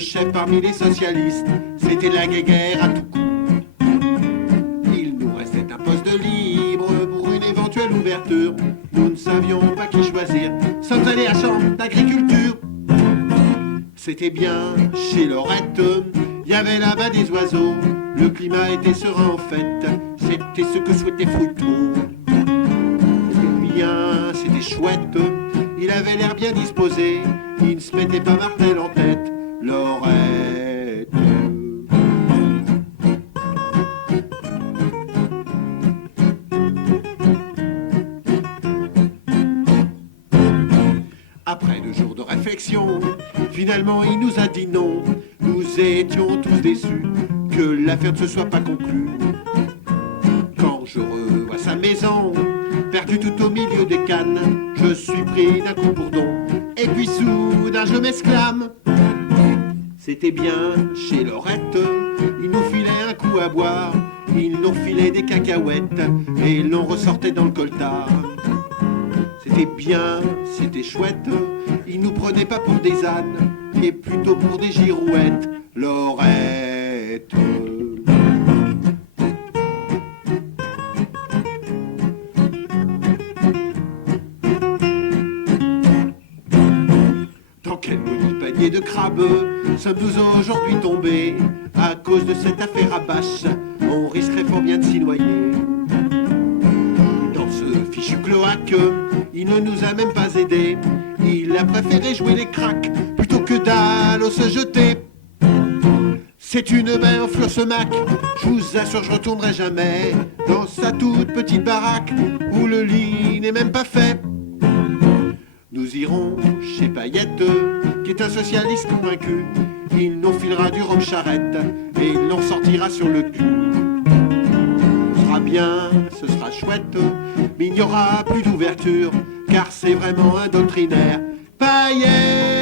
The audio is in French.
chef parmi les socialistes, c'était la guéguerre à tout coup. Il nous restait un poste de libre pour une éventuelle ouverture. Nous ne savions pas qui choisir, sommes allés à chambre d'agriculture. C'était bien chez Lorette, il y avait là-bas des oiseaux. Le climat était serein en fait, c'était ce que souhaitait Fruiteau. C'était bien, c'était chouette, il avait l'air bien disposé, il ne se mettait pas Martel en tête, Lorette. Après 2 jours de réflexion, finalement il nous a dit non. Nous étions tous déçus que l'affaire ne se soit pas conclue. Quand je revois sa maison, perdue tout au milieu des cannes, je suis pris d'un coup pour don. Et puis soudain je m'exclame. C'était bien chez Lorette, il nous filait un coup à boire, il nous filait des cacahuètes et l'on ressortait dans le coltard. C'était bien, c'était chouette, il nous prenait pas pour des ânes, mais plutôt pour des girouettes, Lorette. Dans quel maudit panier de crabes sommes-nous aujourd'hui tombés? À cause de cette affaire à bâche, on risquerait fort bien de s'y noyer. Dans ce fichu cloaque, il ne nous a même pas aidés. Il a préféré jouer les cracks plutôt que d'aller se jeter. C'est une main en fleur ce Mac, je vous assure je retournerai jamais dans sa toute petite baraque où le lit n'est même pas fait. Nous irons chez Payette, qui est un socialiste convaincu. Il nous filera du rhum charrette et il nous sortira sur le cul. Ce sera bien, ce sera chouette, mais il n'y aura plus d'ouverture, car c'est vraiment un doctrinaire. Payette!